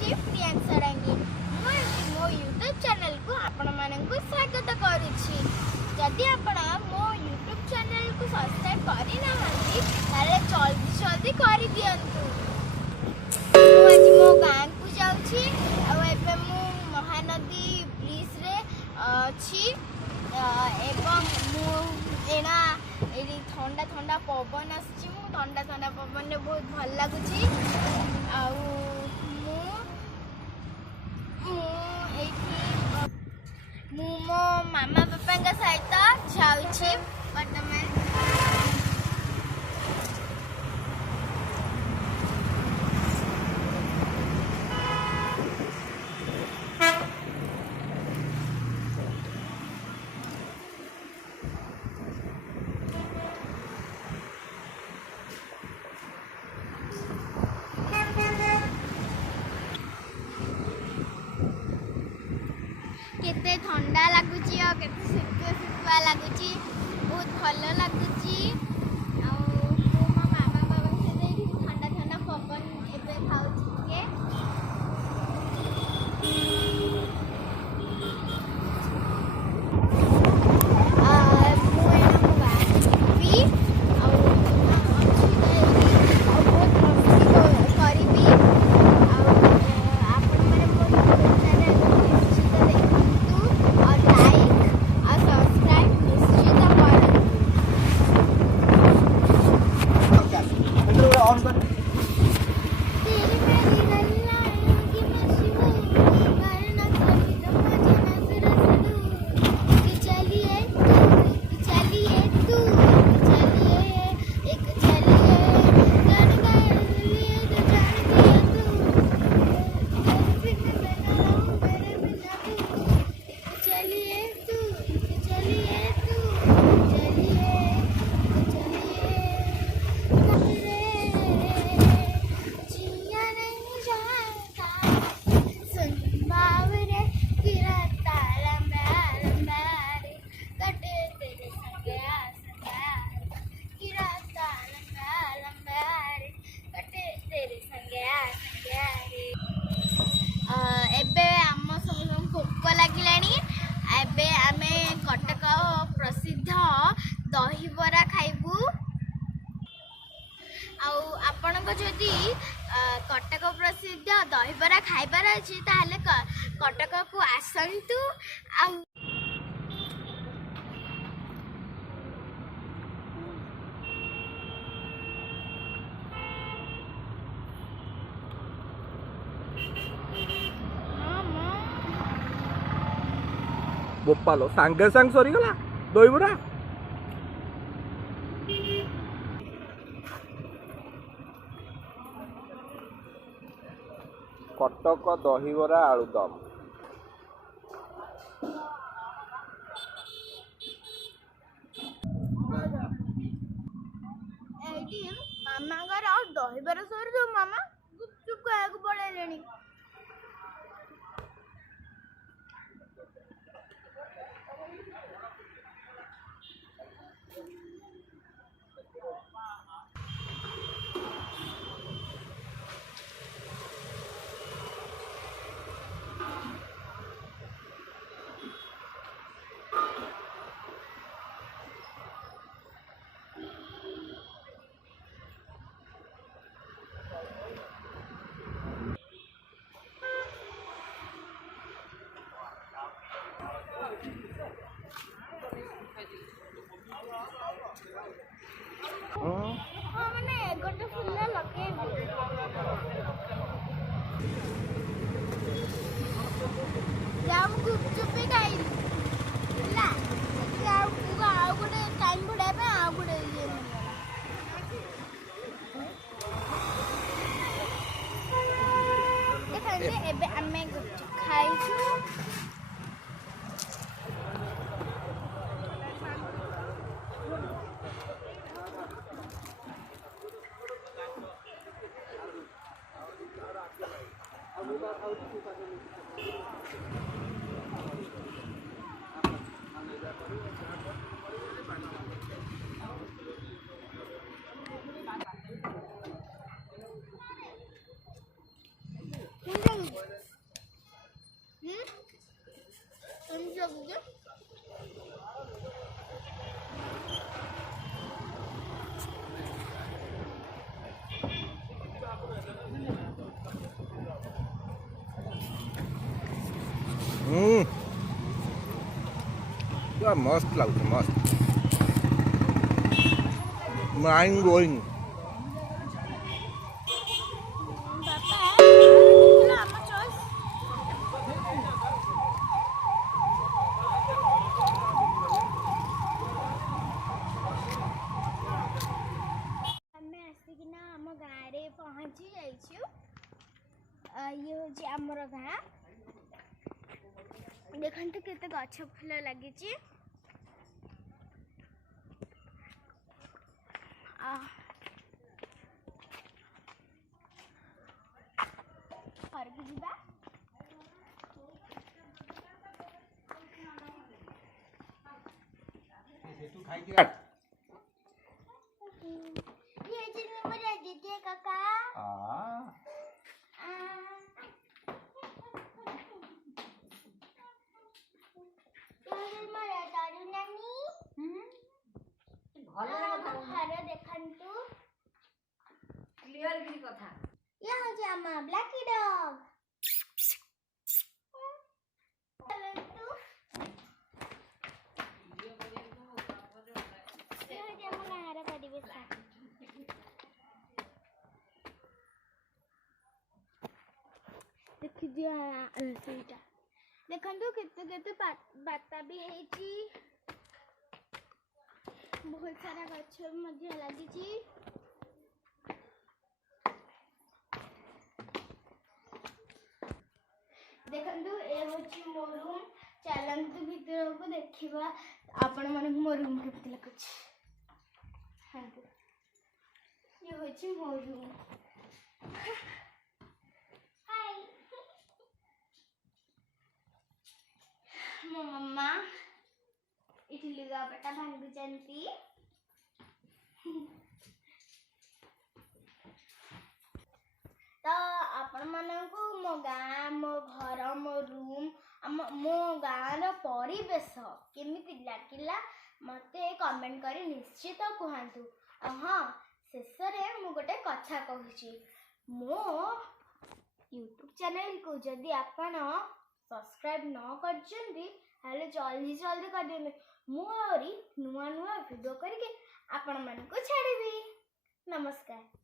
होची प्रियांशा रंगी मो यूट्यूब चैनल को आपण मानक स्वागत करुछि। जदि आपण मो यूट्यूब चैनल को सब्सक्राइब करि नाहंती ताले जल्दी जल्दी करि दियंतु। मो आज मो गां को जाउछि आ एबे मो महानदी ब्रिज रे अछि एवं मो एना एरी ठंडा ठंडा पवन आछि। मो ठंडा ठंडा पवन ने बहुत भल लागुछि। आ मो मामा पापा सहित जाउछि वर्तमान। केते ठंडा लगुची और केते शीतुआ शीतुआ लगुची बहुत भल लगुची। आ मो मामा बाबा से ठंडा ठंडा पवन एबे खाउची के एबे आम सब भोक लगिलानी। एबे आमे कटक प्रसिद्ध दहीबरा खाइबू। आपण को जदि कटक प्रसिद्ध दहीबरा खाइबार अछि ताहले कटक को आसंतु। बोपालो सांगे सांग सरी गला दहीबरा। कटक दहीबरा आलुदम मामा घर दहीबरा सर जो मामा गुपचुप खाया पड़े। मैंने गोटे फुल लगे गुपचुप खाई गोटे टाइम बढ़ाया आ गोटे देखते आम गुपचुप खाई। ଲାଗୁଛି। ପୁରା ମସ୍ତ ଲାଗୁଛି ମସ୍ତ ମାଇଣ୍ଡ ବ୍ଲୋଇଂ। ବାପା ଦେଖିଲ ଆମ ଚଏସ୍। ଆମେ ଆସିକିନା ଆମ ଗାଁରେ ପହଞ୍ଚି ଯାଇଛୁ। ଇଏ ହେଉଛି ଆମର ଗାଁ। ଦେଖନ୍ତୁ କେତେ ଗଛ ଫୁଲ ଲାଗିଛି। ଘରକୁ ଯିବା। ये जिन मेरा दीदी काका मेरा दारू नानी घर देखंतु क्लियर की कथा ये हो जे अम्मा ब्लैकी डॉग चलंतु ये हो जे अम्मा घर परिवेश देखि दिया ସେଇଟା ଦେଖନ୍ତୁ କେତେ କେତେ ବାତା ବି ହେଇଛି। ବହୁତ ସାରା ଗଛ ମଧ୍ୟ ଲାଗିଛି। ଦେଖନ୍ତୁ ଏ ହେଉଛି ମୋ ରୁମ୍। ଚାଲନ୍ତୁ ଭିତରକୁ ଦେଖିବା ଆପଣମାନଙ୍କୁ ମୋ ରୁମ୍ କେମିତି ଲାଗୁଛି। ଇଏ ହେଉଛି ମୋ ରୁମ୍। ମୋ ମାମା ଏଠି ଲୁଗାପଟା ଭାଙ୍ଗୁଛନ୍ତି। ତ ଆପଣମାନଙ୍କୁ ମୋ ଗାଁ, ମୋ ଘର, ମୋ ରୁମ୍, ମୋ ଗାଁର ପରିବେଶ କେମିତି ଲାଗିଲା ମୋତେ କମେଣ୍ଟ କରି ନିଶ୍ଚିତ କୁହନ୍ତୁ। ଆଉ ହଁ, ଶେଷରେ ମୁଁ ଗୋଟେ କଥା କହୁଛି। ମୋ ୟୁଟ୍ୟୁବ୍ ଚ୍ୟାନେଲକୁ ଯଦି ଆପଣ ସବସ୍କ୍ରାଇବ୍ ନ କରିଛନ୍ତି ତାହେଲେ ଜଲ୍ଦି କରିଦିଅନ୍ତୁ। ମୁଁ ଆହୁରି ନୂଆ ଭିଡ଼ିଓ କରିକି ଆପଣମାନଙ୍କୁ ଛାଡ଼ିବି। ନମସ୍କାର।